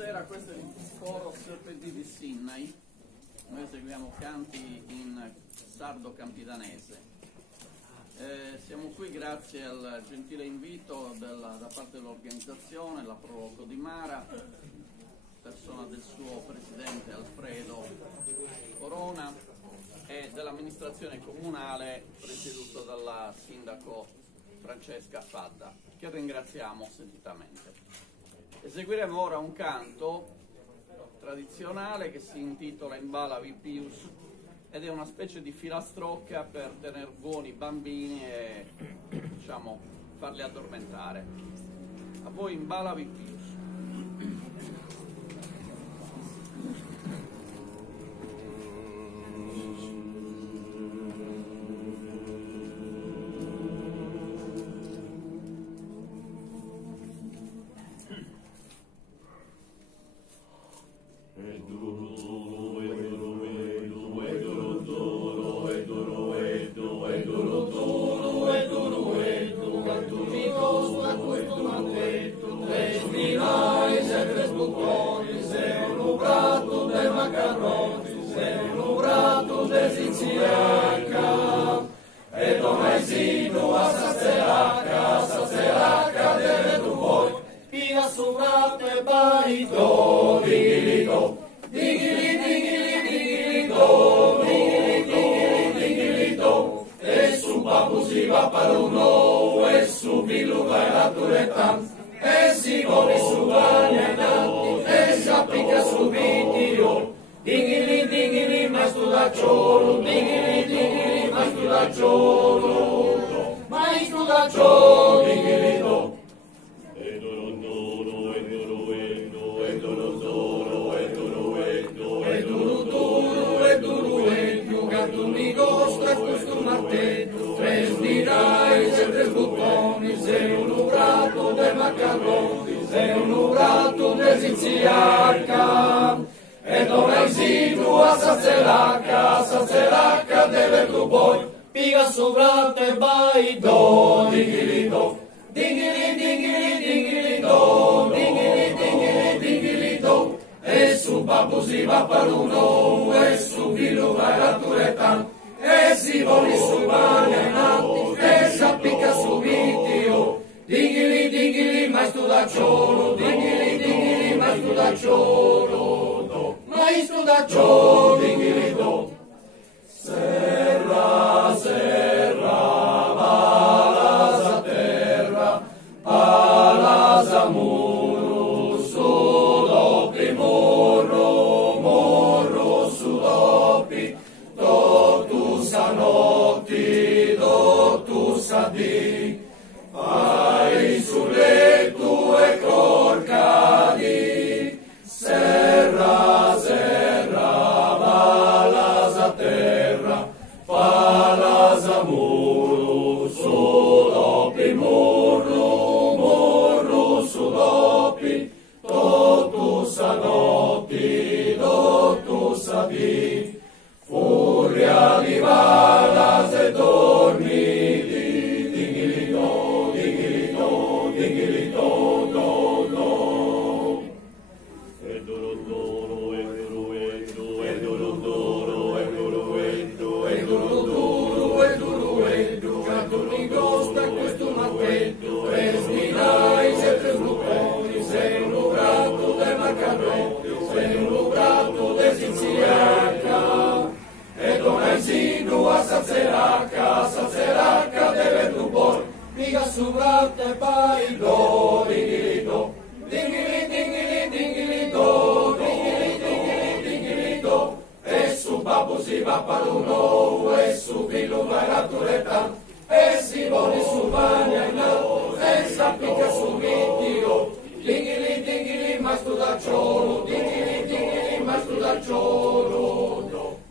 Buonasera, questo è il coro Serpenti di Sinnai. Noi eseguiamo canti in sardo campidanese. Siamo qui grazie al gentile invito da parte dell'organizzazione, la Proloco di Mara, persona del suo presidente Alfredo Corona e dell'amministrazione comunale presieduto dalla sindaco Francesca Fadda, che ringraziamo sentitamente. Eseguiremo ora un canto tradizionale che si intitola Imbalavi Pius ed è una specie di filastrocca per tenere buoni i bambini e, diciamo, farli addormentare. A voi Imbalavi Pius.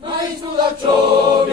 Maestro da ciò,